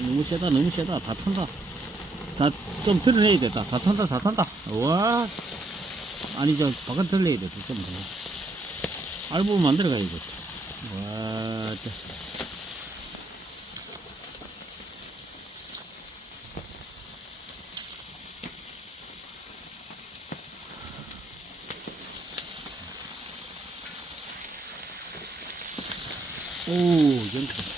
너무 세다, 너무 세다. 다 탄다. 다, 좀 드러내야 돼. 다 탄다, 다 탄다. 와. 아니, 저, 바깥 드러내야 돼. 좀 더. 알부분 만들어가야 돼. 와, 저. 오, 연타.